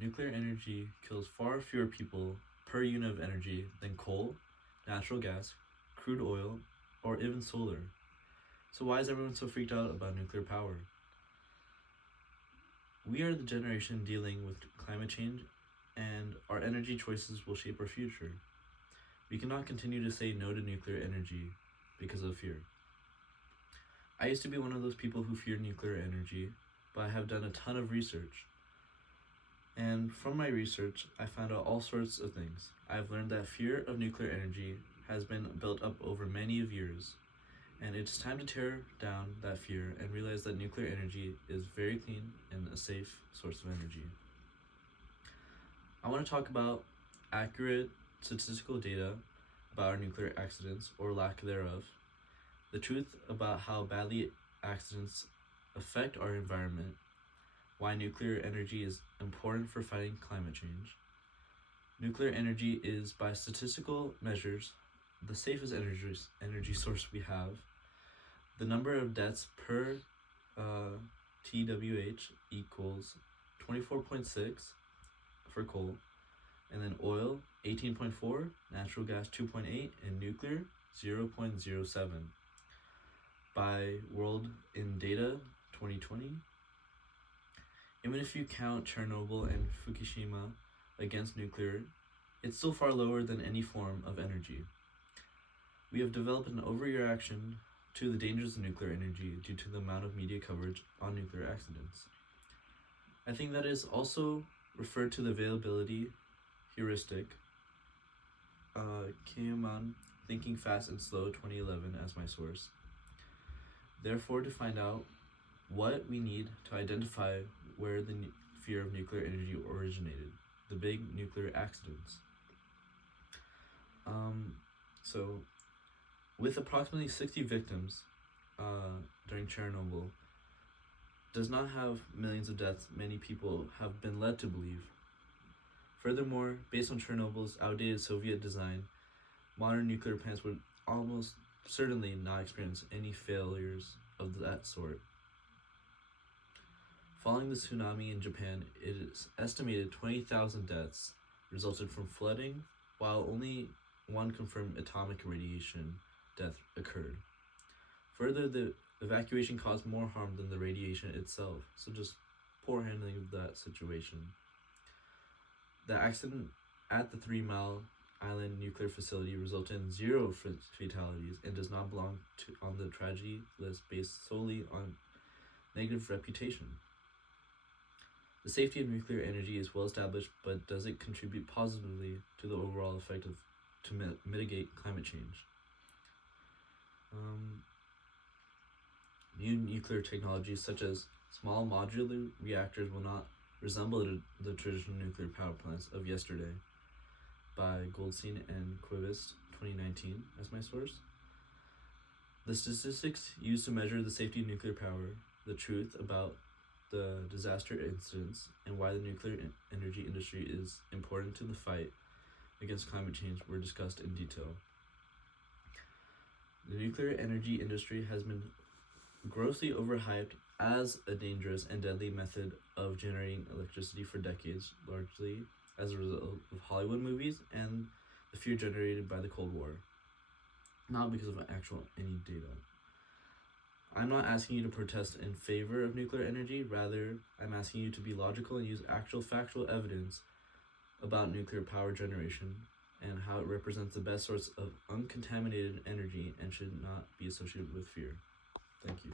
Nuclear energy kills far fewer people per unit of energy than coal, natural gas, crude oil, or even solar. So, why is everyone so freaked out about nuclear power? We are the generation dealing with climate change, and our energy choices will shape our future. We cannot continue to say no to nuclear energy because of fear. I used to be one of those people who feared nuclear energy, but I have done a ton of research. And from my research, I found out all sorts of things. I've learned that fear of nuclear energy has been built up over many of years, and it's time to tear down that fear and realize that nuclear energy is very clean and a safe source of energy. I want to talk about accurate statistical data about our nuclear accidents or lack thereof, the truth about how badly accidents affect our environment, why nuclear energy is important for fighting climate change. Nuclear energy is, by statistical measures, the safest energy source we have. The number of deaths per TWH equals 24.6 for coal, and then oil 18.4, natural gas 2.8, and nuclear 0.07. By World in Data 2020, even if you count Chernobyl and Fukushima against nuclear, it's still far lower than any form of energy. We have developed an overreaction to the dangers of nuclear energy due to the amount of media coverage on nuclear accidents. I think that is also referred to the availability heuristic, Kahneman Thinking Fast and Slow 2011 as my source. Therefore, to find out what we need to identify where the fear of nuclear energy originated, the big nuclear accidents. So, with approximately 60 victims during Chernobyl, does not have millions of deaths many people have been led to believe. Furthermore, based on Chernobyl's outdated Soviet design, modern nuclear plants would almost certainly not experience any failures of that sort. Following the tsunami in Japan, it is estimated 20,000 deaths resulted from flooding, while only one confirmed atomic radiation death occurred. Further, the evacuation caused more harm than the radiation itself, so just poor handling of that situation. The accident at the 3 Mile Island nuclear facility resulted in 0 fatalities and does not belong on the tragedy list based solely on negative reputation. The safety of nuclear energy is well established, but does it contribute positively to the overall effect to mitigate climate change? New nuclear technologies such as small modular reactors will not resemble the traditional nuclear power plants of yesterday, by Goldstein and Quivist 2019 as my source. The statistics used to measure the safety of nuclear power, the truth about the disaster incidents, and why the nuclear energy industry is important to the fight against climate change were discussed in detail. The nuclear energy industry has been grossly overhyped as a dangerous and deadly method of generating electricity for decades, largely as a result of Hollywood movies and the fear generated by the Cold War, not because of any data. I'm not asking you to protest in favor of nuclear energy, rather, I'm asking you to be logical and use actual factual evidence about nuclear power generation and how it represents the best source of uncontaminated energy and should not be associated with fear. Thank you.